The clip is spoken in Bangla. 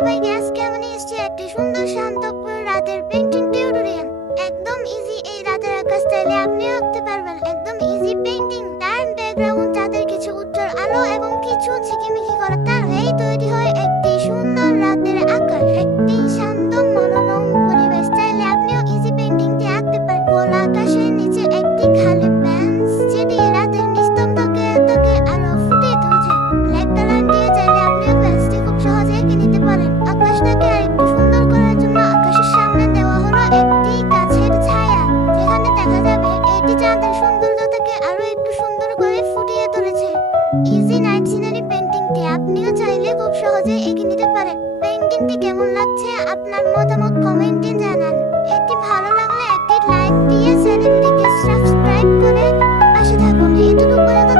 সবাইকে আজকে আমি নিয়ে এসেছি একটি সুন্দর শান্তপুর রাতের পেইন্টিং টিউটোরিয়াল। একদম ইজি, এই রাতের আকাশ চাইলে আপনিও আঁকতে পারবেন। একদম ইজি পেইন্টিং, ডার্ক ব্যাকগ্রাউন্ড, চাঁদের কিছু উজ্জ্বল আলো এবং কিছু ঝিকিমিকি করা তার হয়েই তৈরি হয় একটি সুন্দর রাতের আকাশ। একটি শান্ত মনোরম পরিবেশ চাইলে আপনিও ইজি পেইন্টিংটি আঁকতে পারেন। খোলা আকাশের নিচে একটি খালি বেঞ্চ যেটি রাতের নিস্তব্ধকে আলো ফুটিয়ে তুলছে। ব্ল্যাক কালার দিয়ে চাইলে আপনিও বেঞ্চটি খুব সহজে এঁকে নিতে পারেন। আকাশটাকে আরেকটু সুন্দর করার জন্য আকাশের সামনে দেওয়া হলো একটি গাছের ছায়া, যেখানে দেখা যাবে এটি চাঁদের সৌন্দর্যটাকে আরো একটু সুন্দর করে ফুটিয়ে তুলেছে। ইজি নাইট সিনারি পেইন্টিংটি আপনিও চাইলে খুব সহজে এঁকে নিতে পারেন। পেইন্টিংটি কেমন লাগছে আপনার মতামত কমেন্টে জানান। এটি ভালো লাগলে একটি লাইক দিয়ে চ্যানেলটিকে সাবস্ক্রাইব করে পাশে থাকুন। এতটুকু পর্যন্ত